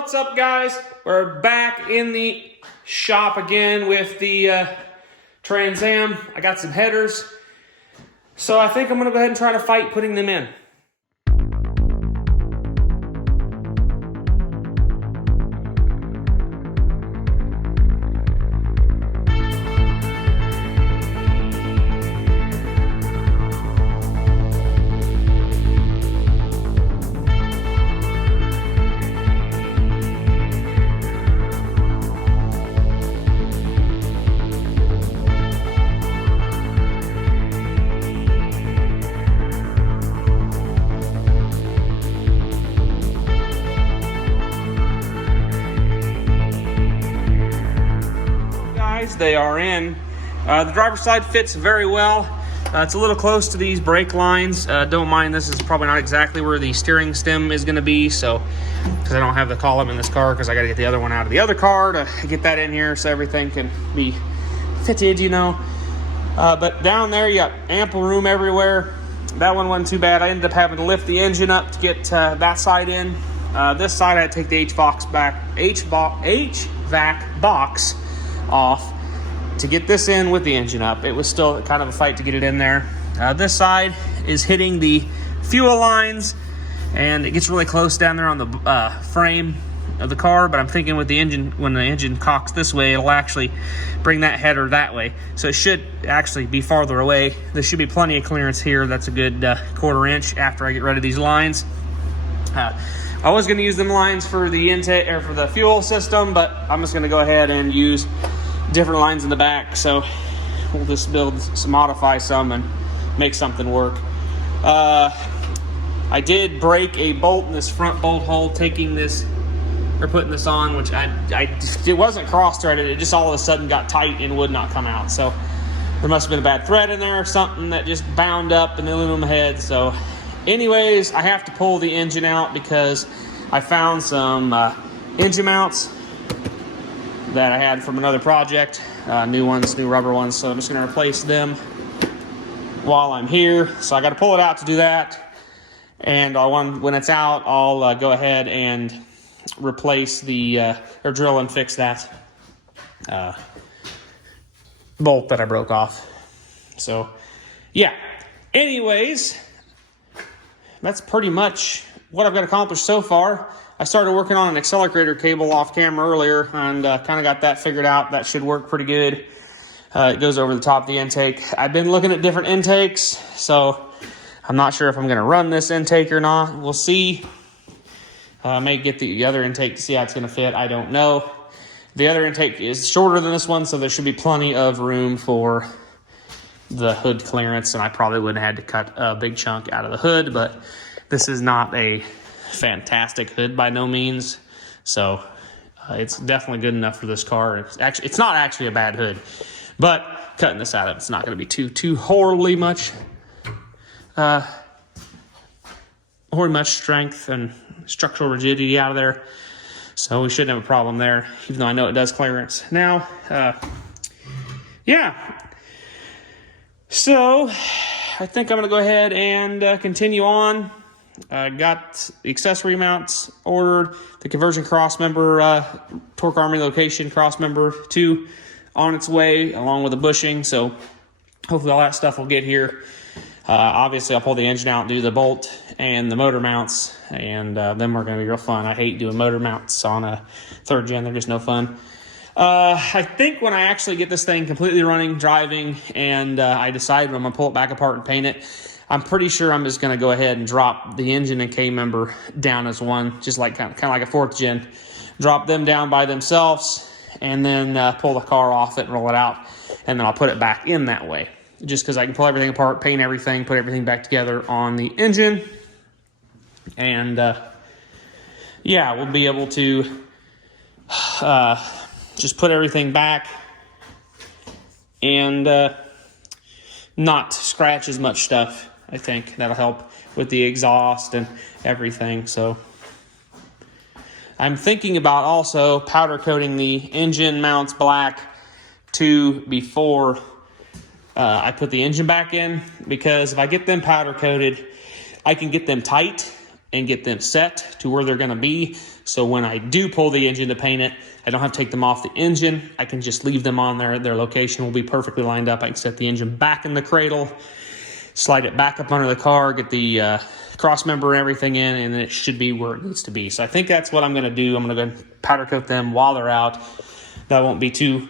What's up, guys? We're back in the shop again with the Trans Am. I got some headers, so I think I'm gonna go ahead and try to fight putting them in. They are in. The driver's side fits very well. It's a little close to these brake lines. Don't mind, this is probably not exactly where the steering stem is going to be, so because I don't have the column in this car, because I got to get the other one out of the other car to get that in here so everything can be fitted, you know. But down there, you got ample room everywhere. That one wasn't too bad. I ended up having to lift the engine up to get that side in. This side, I had to take the HVAC box off to get this in with the engine up. It was still kind of a fight to get it in there. This side is hitting the fuel lines, and it gets really close down there on the frame of the car, but I'm thinking with the engine, when the engine cocks this way, it'll actually bring that header that way. So it should actually be farther away. There should be plenty of clearance here. That's a good quarter inch after I get rid of these lines. I was gonna use them lines for the intake or for the fuel system, but I'm just gonna go ahead and use different lines in the back, so we'll just modify some and make something work. I did break a bolt in this front bolt hole taking this or putting this on, which it wasn't cross-threaded. It just all of a sudden got tight and would not come out. So there must have been a bad thread in there or something that just bound up in the aluminum head. So anyways, I have to pull the engine out because I found some engine mounts that I had from another project, new rubber ones, so I'm just going to replace them while I'm here. So I got to pull it out to do that, and when it's out, I'll go ahead and replace the or drill and fix that bolt that I broke off. So yeah, anyways, that's pretty much what I've got accomplished so far. I started working on an accelerator cable off camera earlier and kind of got that figured out. That should work pretty good. It goes over the top of the intake. I've been looking at different intakes, so I'm not sure if I'm going to run this intake or not. We'll see. I may get the other intake to see how it's going to fit. I don't know. The other intake is shorter than this one, so there should be plenty of room for the hood clearance, and I probably wouldn't have had to cut a big chunk out of the hood, but this is not a fantastic hood by no means, so it's definitely good enough for this car. It's not actually a bad hood, but cutting this out of it's not going to be too horribly much strength and structural rigidity out of there, so we shouldn't have a problem there, even though I know it does clearance. Now yeah, so I think I'm going to go ahead and continue on. I got the accessory mounts ordered, the conversion cross member, Torque Army location cross member 2 on its way, along with the bushing. So hopefully all that stuff will get here. Obviously, I'll pull the engine out and do the bolt and the motor mounts, and them are going to be real fun. I hate doing motor mounts on a 3rd gen. They're just no fun. I think when I actually get this thing completely running, driving, and I decide when I'm going to pull it back apart and paint it, I'm pretty sure I'm just going to go ahead and drop the engine and K member down as one, just like kind of like a 4th gen. Drop them down by themselves, and then pull the car off it and roll it out, and then I'll put it back in that way. Just because I can pull everything apart, paint everything, put everything back together on the engine, and yeah, we'll be able to just put everything back and not scratch as much stuff. I think that'll help with the exhaust and everything. So I'm thinking about also powder coating the engine mounts black before I put the engine back in, because if I get them powder coated, I can get them tight and get them set to where they're going to be. So when I do pull the engine to paint it, I don't have to take them off the engine. I can just leave them on there. Their location will be perfectly lined up. I can set the engine back in the cradle, slide it back up under the car, get the cross member and everything in, and then it should be where it needs to be. So I think that's what I'm going to do. I'm going to go and powder coat them while they're out. That won't be too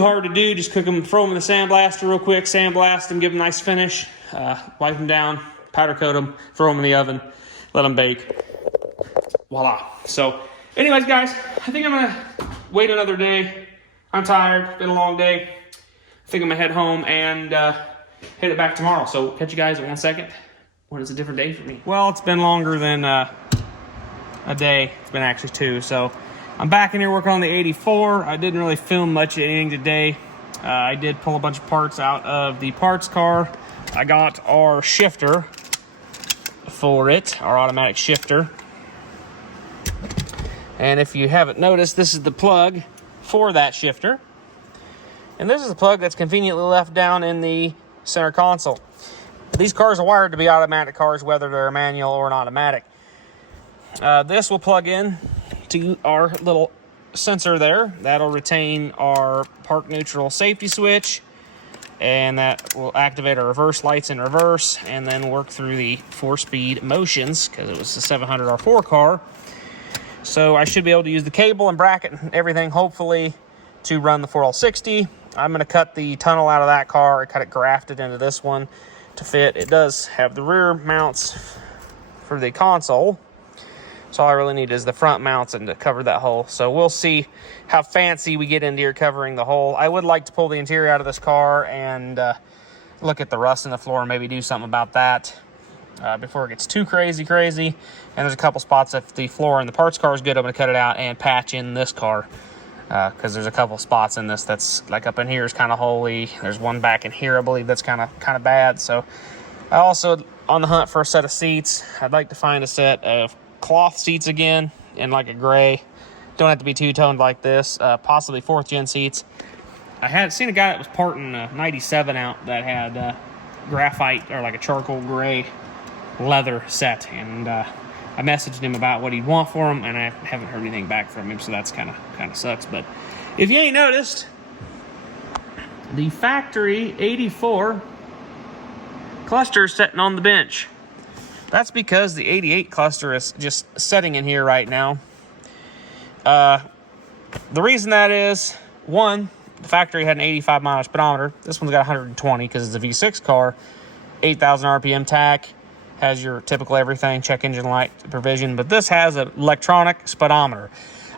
hard to do. Just cook them, throw them in the sandblaster real quick, sandblast them, give them a nice finish, wipe them down, powder coat them, throw them in the oven, let them bake. Voila. So anyways, guys, I think I'm going to wait another day. I'm tired. It's been a long day. I think I'm going to head home and hit it back tomorrow. So catch you guys in 1 second when it's a different day for me. Well, it's been longer than a day. It's been actually 2. So I'm back in here working on the 84. I didn't really film much of anything today. I did pull a bunch of parts out of the parts car. I got our shifter for it, our automatic shifter. And if you haven't noticed, this is the plug for that shifter. And this is the plug that's conveniently left down in the center console. These cars are wired to be automatic cars, whether they're manual or an automatic. This will plug in to our little sensor there. That'll retain our park neutral safety switch, and that will activate our reverse lights in reverse, and then work through the 4-speed motions, because it was a 700 R4 car. So I should be able to use the cable and bracket and everything, hopefully, to run the 4L60. I'm going to cut the tunnel out of that car. I cut it grafted into this one to fit. It does have the rear mounts for the console. So all I really need is the front mounts and to cover that hole. So we'll see how fancy we get into here covering the hole. I would like to pull the interior out of this car and look at the rust in the floor and maybe do something about that before it gets too crazy. And there's a couple spots, if the floor in the parts car is good, I'm going to cut it out and patch in this car. Because there's a couple spots in this that's, like up in here is kind of holy. There's one back in here, I believe, that's kind of bad. So I also on the hunt for a set of seats. I'd like to find a set of cloth seats again in like a gray. Don't have to be two-toned like this. Possibly 4th gen seats. I had seen a guy that was parting a 97 out that had graphite or like a charcoal gray leather set, and I messaged him about what he'd want for him, and I haven't heard anything back from him, so that's kind of sucks. But if you ain't noticed, the factory 84 cluster is sitting on the bench. That's because the 88 cluster is just sitting in here right now. The reason that is, one, the factory had an 85 mile speedometer. This one's got 120 because it's a V6 car. 8,000 RPM tach. Has your typical everything, check engine light provision, but this has an electronic speedometer.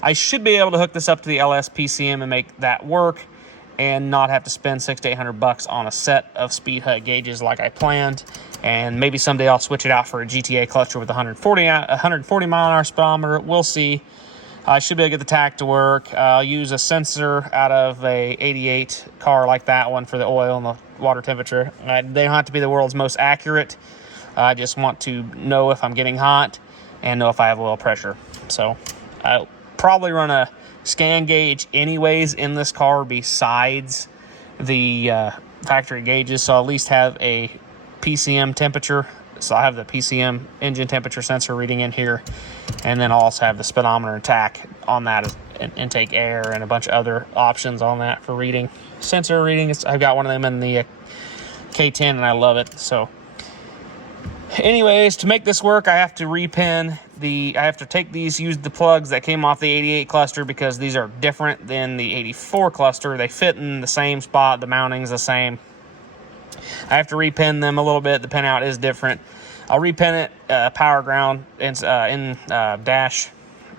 I should be able to hook this up to the LSPCM and make that work and not have to spend $600 to $800 on a set of speed hut gauges like I planned. And maybe someday I'll switch it out for a GTA cluster with 140 mile an hour speedometer. We'll see. I should be able to get the tach to work. I'll use a sensor out of a 88 car like that one for the oil and the water temperature. They don't have to be the world's most accurate. I just want to know if I'm getting hot and know if I have oil pressure. So I'll probably run a scan gauge anyways in this car besides the factory gauges. So I'll at least have a PCM temperature. So I have the PCM engine temperature sensor reading in here. And then I'll also have the speedometer and tach on that, and intake air and a bunch of other options on that for reading. Sensor reading, I've got one of them in the K10 and I love it. So anyways, to make this work, I have to repin I have to take these, use the plugs that came off the 88 cluster because these are different than the 84 cluster. They fit in the same spot. The mounting's the same. I have to repin them a little bit. The pinout is different. I'll repin it, power ground, in dash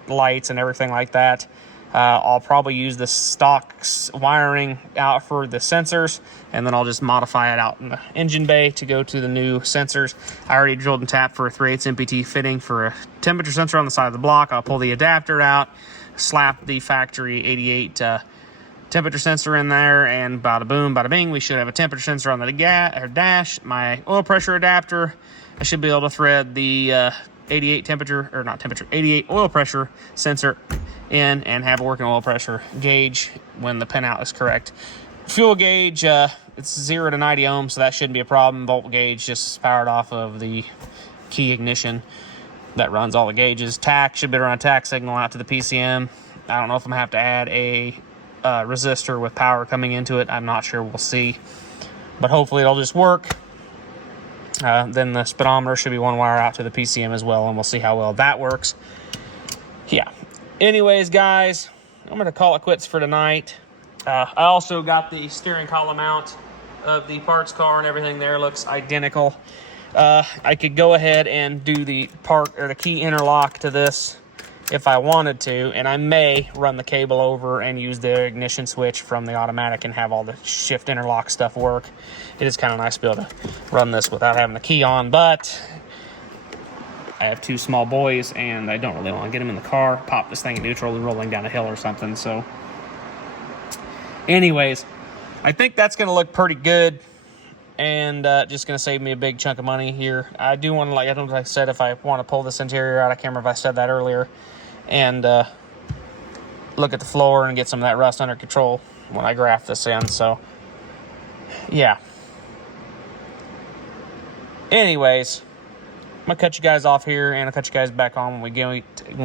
lights and everything like that. I'll probably use the stock wiring out for the sensors, and then I'll just modify it out in the engine bay to go to the new sensors. I already drilled and tapped for a 3/8 MPT fitting for a temperature sensor on the side of the block. I'll pull the adapter out, slap the factory 88 temperature sensor in there, and bada boom, bada bing, we should have a temperature sensor on the dash. My oil pressure adapter, I should be able to thread the 88 88 oil pressure sensor in and have a working oil pressure gauge when the pinout is correct. Fuel gauge, it's 0 to 90 ohms, so that shouldn't be a problem. Volt gauge just powered off of the key ignition. that runs all the gauges. Tack should be run a tack signal out to the PCM. I don't know if I'm gonna have to add a resistor with power coming into it. I'm not sure. We'll see. But hopefully it'll just work. Then the speedometer should be one wire out to the PCM as well, and we'll see how well that works. Yeah. Anyways, guys, I'm going to call it quits for tonight. I also got the steering column out of the parts car, and everything there looks identical. I could go ahead and do the key interlock to this if I wanted to, and I may run the cable over and use the ignition switch from the automatic and have all the shift interlock stuff work. It is kind of nice to be able to run this without having the key on, but I have two small boys and I don't really want to get them in the car, pop this thing in neutral and rolling down a hill or something. So anyways, I think that's going to look pretty good, and just going to save me a big chunk of money here. I do want to, like I said, if I want to pull this interior out, I can't remember if I said that earlier, and look at the floor and get some of that rust under control when I graft this in. So yeah. Anyways, I'm gonna cut you guys off here, and I'll cut you guys back on when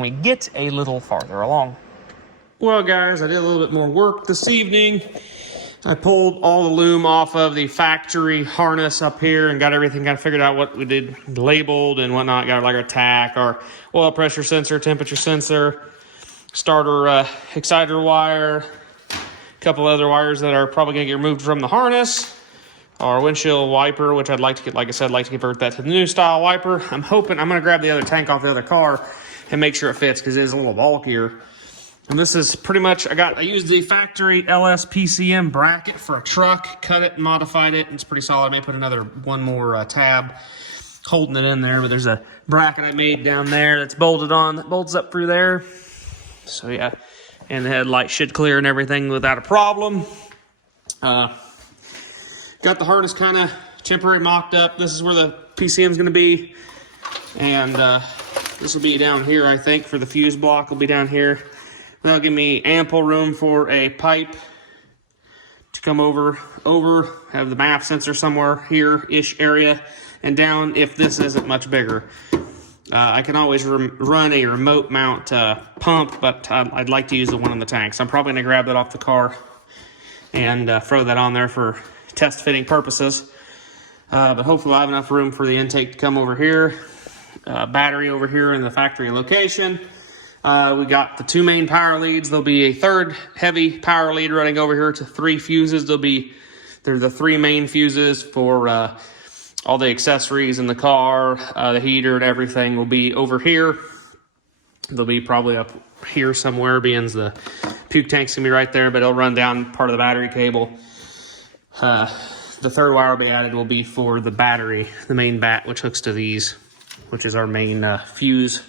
we get a little farther along. Well, guys, I did a little bit more work this evening. I pulled all the loom off of the factory harness up here and got everything kind of figured out, what we did labeled and whatnot. Got like our tack, our oil pressure sensor, temperature sensor, starter exciter wire, a couple other wires that are probably going to get removed from the harness. Our windshield wiper, which I'd like to get, like I said, like to convert that to the new style wiper. I'm going to grab the other tank off the other car and make sure it fits, because it is a little bulkier. And this is pretty much, I used the factory LS PCM bracket for a truck, cut it and modified it. It's pretty solid. I may put one more tab holding it in there, but there's a bracket I made down there that's bolted on, that bolts up through there. So yeah, and the headlight should clear and everything without a problem. Got the harness kind of temporary mocked up. This is where the PCM is going to be, and this will be down here, I think, for the fuse block will be down here. That'll give me ample room for a pipe to come over, have the MAF sensor somewhere here-ish area, and down if this isn't much bigger. I can always run a remote mount pump, but I'd like to use the one on the tank. So I'm probably going to grab that off the car and throw that on there for test fitting purposes. But hopefully I'll have enough room for the intake to come over here. Battery over here in the factory location. We got the two main power leads. There'll be a third heavy power lead running over here to 3 fuses. They're the 3 main fuses for all the accessories in the car, the heater and everything will be over here. They'll be probably up here somewhere, being the puke tank's gonna be right there, but it'll run down part of the battery cable. The third wire will be added will be for the battery, the main bat, which hooks to these, which is our main fuse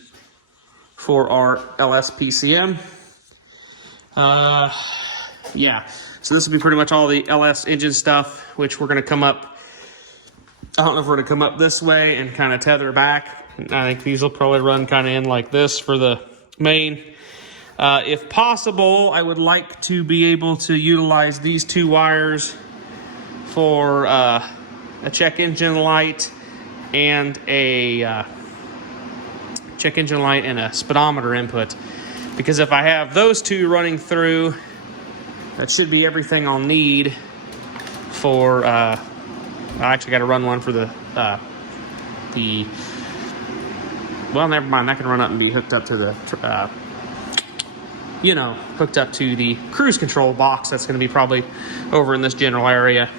for our LS PCM. Yeah, so this will be pretty much all the LS engine stuff, which we're going to come up. I don't know if we're going to come up this way and kind of tether back. I think these will probably run kind of in like this for the main. If possible, I would like to be able to utilize these 2 wires for a check engine light and a check engine light and a speedometer input, because if I have those 2 running through, that should be everything I'll need for I actually got to run one for the well, never mind, that can run up and be hooked up to the hooked up to the cruise control box that's going to be probably over in this general area.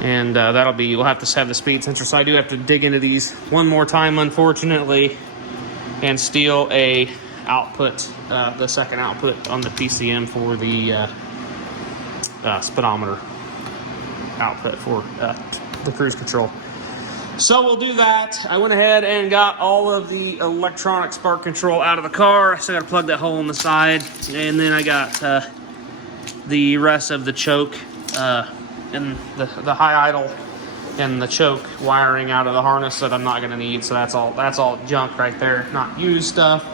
And we'll have to have the speed sensor. So I do have to dig into these one more time, unfortunately, and steal a output, the second output on the PCM for the speedometer output for the cruise control. So we'll do that. I went ahead and got all of the electronic spark control out of the car. I still got to plug that hole in the side, and then I got the rest of the choke and the high idle and the choke wiring out of the harness that I'm not going to need. So that's all junk right there, not used stuff.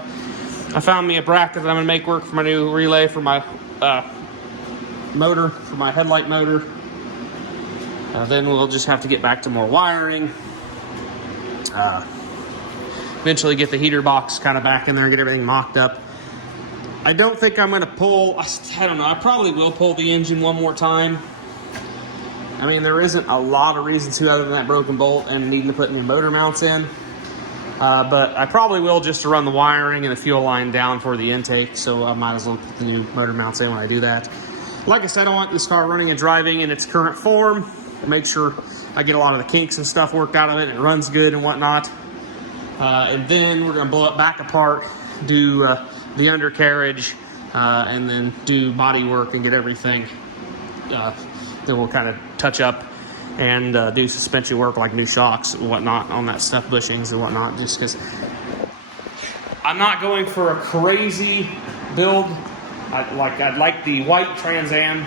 I found me a bracket that I'm going to make work for my new relay for my motor, for my headlight motor. Then we'll just have to get back to more wiring. eventually get the heater box kind of back in there and get everything mocked up. I don't think I'm going to pull, I don't know, I probably will pull the engine one more time. I mean, there isn't a lot of reasons to other than that broken bolt and needing to put new motor mounts in. But I probably will just to run the wiring and the fuel line down for the intake, so I might as well put the new motor mounts in when I do that. Like I said, I want this car running and driving in its current form. Make sure I get a lot of the kinks and stuff worked out of it and it runs good and whatnot. And then we're going to blow it back apart, do the undercarriage, and then do body work and get everything. Then we'll kind of touch up and do suspension work like new shocks and whatnot on that stuff, bushings and whatnot, just because I'm not going for a crazy build. I'd like the white Trans Am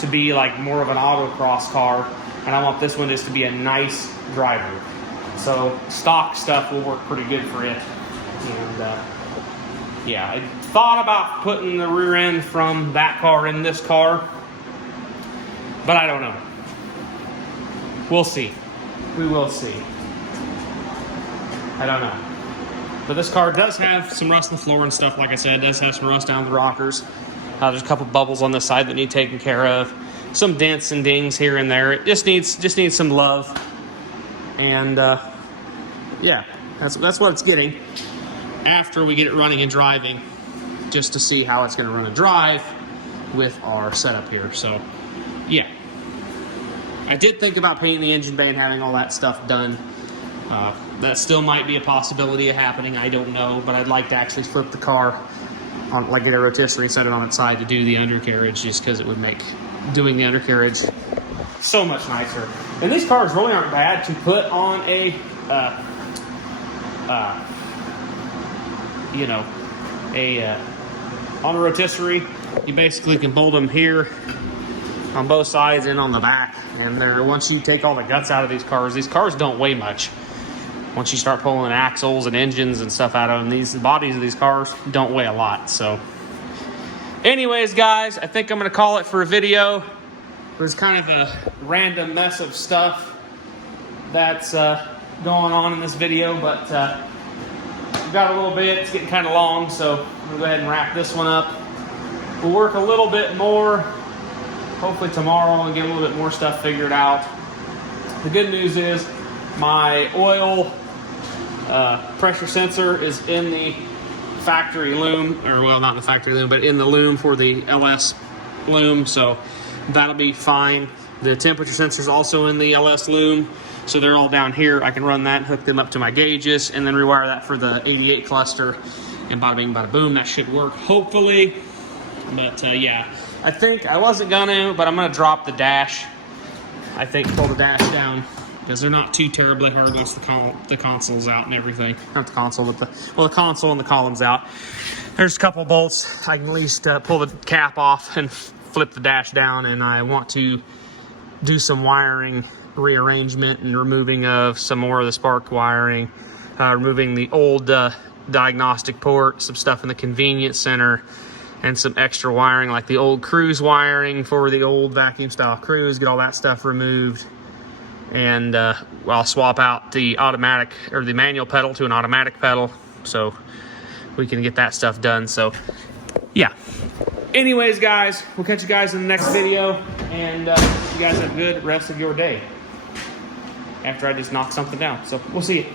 to be like more of an autocross car, and I want this one just to be a nice driver. So stock stuff will work pretty good for it. And yeah, I thought about putting the rear end from that car in this car, but I don't know. We'll see. We will see. I don't know. But this car does have some rust on the floor and stuff, like I said. It does have some rust down the rockers. There's a couple bubbles on this side that need taken care of. Some dents and dings here and there. It just needs some love. And yeah, that's what it's getting after we get it running and driving, just to see how it's going to run and drive with our setup here. So yeah. I did think about painting the engine bay and having all that stuff done. That still might be a possibility of happening. I don't know, but I'd like to actually flip the car on, like get a rotisserie, set it on its side to do the undercarriage, just because it would make doing the undercarriage so much nicer. And these cars really aren't bad to put on a, on a rotisserie. You basically can bolt them here on both sides and on the back, and once you take all the guts out of these cars don't weigh much. Once you start pulling axles and engines and stuff out of them, these bodies of these cars don't weigh a lot. So anyways, guys, I think I'm going to call it for a video. It was kind of a random mess of stuff that's going on in this video, but we've got a little bit. It's getting kind of long, so I'm going to go ahead and wrap this one up. We'll work a little bit more hopefully tomorrow and get a little bit more stuff figured out. The good news is my oil pressure sensor is in the factory loom, or well, not in the factory loom, but in the loom for the LS loom, so that'll be fine. The temperature sensor is also in the LS loom, so they're all down here. I can run that and hook them up to my gauges and then rewire that for the 88 cluster, and bada bing, bada boom, that should work, hopefully. But yeah, I think I wasn't gonna, but I'm gonna drop the dash. I think pull the dash down, because they're not too terribly hard once the console's out and everything. Not the console, but the console and the columns out. There's a couple bolts. I can at least pull the cap off and flip the dash down, and I want to do some wiring rearrangement and removing of some more of the spark wiring, removing the old diagnostic port, some stuff in the convenience center, and some extra wiring like the old cruise wiring for the old vacuum style cruise. Get all that stuff removed, and I'll swap out the automatic or the manual pedal to an automatic pedal so we can get that stuff done. So yeah, anyways, guys, we'll catch you guys in the next video, and you guys have a good rest of your day after I just knock something down. So we'll see you.